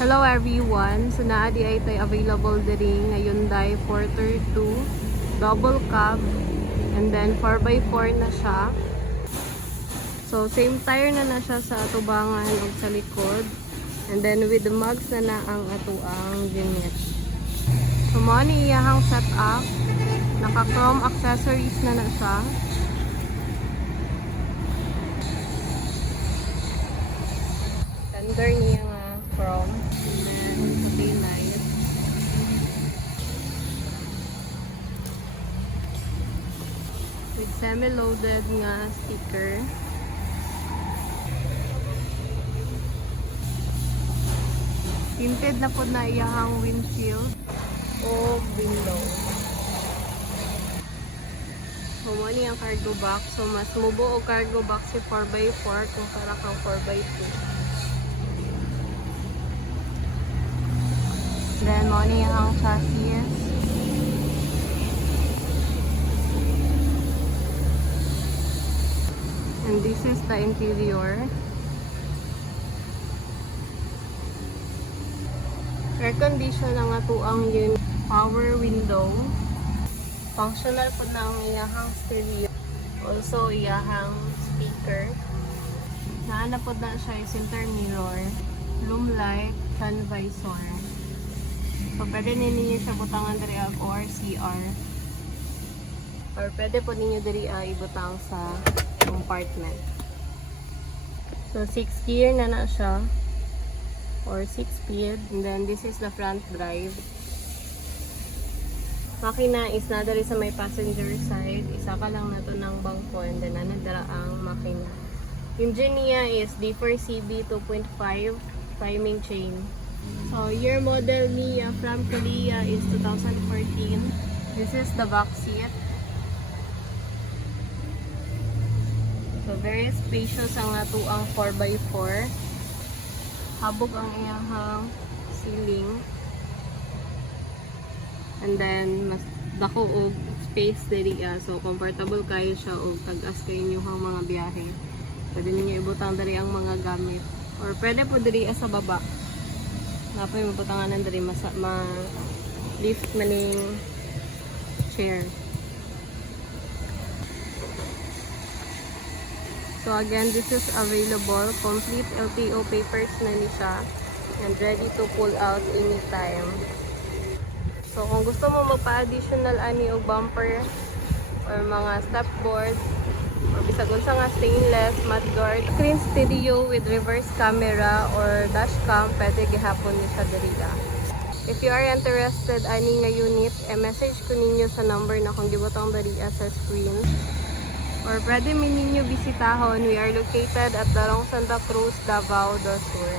Hello everyone! So naadi ay tayo available diri nga Hyundai Porter 2 double cab and then 4x4 na siya. So same tire na siya sa atubangan ug sa likod. And then with the mugs na ang atuang unit. So mo ni iyahang setup. Naka-chrome accessories na siya. Tender niya nga chrome. And puti light. With semi-loaded nga sticker. Tinted na po na iyahang windshield o window. Humani ang cargo box. So mas mubo o cargo box si 4x4 kumpara kang 4x2. Then money ang chassis. And this is the interior. Air condition ang atuang yun. Power window. Functional po na ang iyahang stereo. Also iyahang speaker. Naana po na siya yung center mirror. Loom light, sun visor. So pwede ninyo siya butangan dari ang ORCR. Or pwede po ninyo dari ibutang sa compartment. So 6 gear na siya. Or 6 speed, and then this is the front drive. Makina is na dari sa may passenger side, isa ka lang na to ng bangko, and then nanadara ang makina. Engine niya is D4CB 2.5 timing chain. So year model niya from Korea is 2014. This is the back seat. So very spacious ang atuang 4x4. Habog ang iyahang ceiling. And then mas dako og space diri so comfortable kayo siya og tag-as kayo inyong mga biyahe. Pwede niyo ibutang diri ang mga gamit or pwede po diri sa baba. Napoy mabutanganan diri lift maning chair. So again, this is available. Complete LTO papers na ni siya and ready to pull out anytime. So kung gusto mo magpa-additional ani og bumper or mga step board or bisag unsa nga stainless, mudguard, screen stereo with reverse camera or dashcam, pwede gihapon ni siya diri. If you are interested ani nga unit, message ko ninyo sa number na kung gibutang diri sa screen. Or pwede min ninyo bisitahon. We are located at Darong Santa Cruz, Davao del Sur.